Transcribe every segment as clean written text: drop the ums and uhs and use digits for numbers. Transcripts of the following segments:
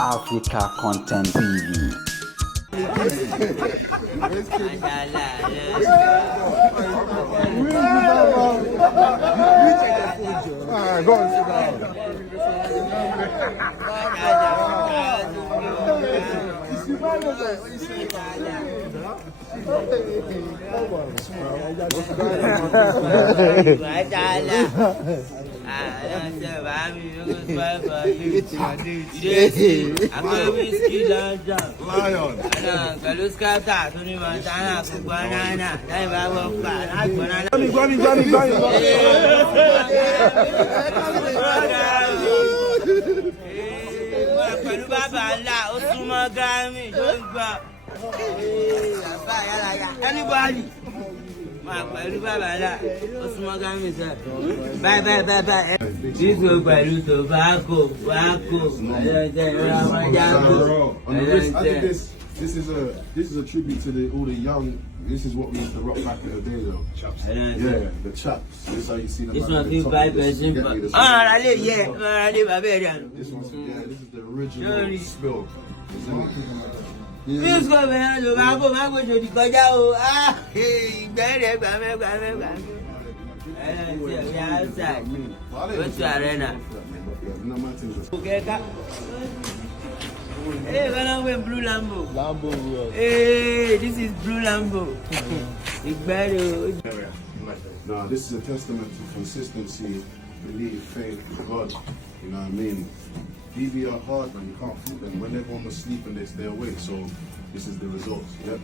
Africa Content TV. Go and sit down. Anybody? Bye. This will be tobacco. This is a tribute to all the young. This is what we used to rock back in the day, though. Chaps. Yeah, the chaps. This is how you see them. This one feel by person. This one's this is the original spill. Please go man, go to the Kajao. Outside. Go to arena. Okay, hey, when I'm blue Lambo. Hey, this is blue Lambo. It's better. No, this is a testament to consistency, belief, faith, God. You know what I mean? DB are hard, man. You can't fool them. When everyone was sleeping, they stay awake. So this is the results. Yep.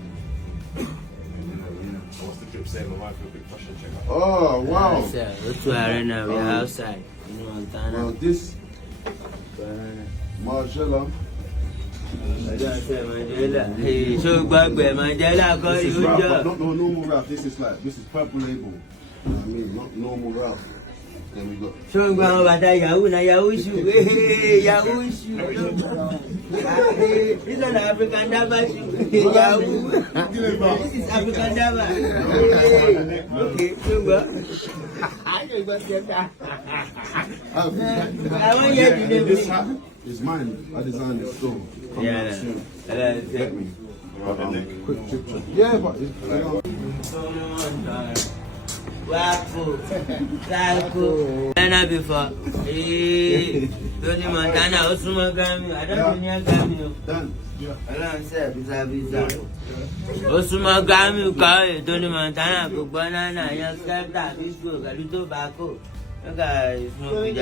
What's the clip saying? My wife will be fashion check. Oh wow! Go to arena. We're outside. Well, this Margiela. Hey, so Mandela got you. But not no normal rap. This is purple label. You know what I mean? Not normal rap. Then we got. So Yahoo shoe. Hey, Yahoo shoe. This is an African Dava shoe. Yahoo. This is African Dava. Okay, so I want you to know this hat is mine. I designed it so. Yeah. Get me. Quick picture. Yeah, but Wapo, Zazu, Ghana before. Tony Montana, Osuma Gami, I don't know Gami. done. I don't say visa. Osuma Gami, Tony Montana, Banana, Young Skepta, Bisco, Galito Baco. Okay,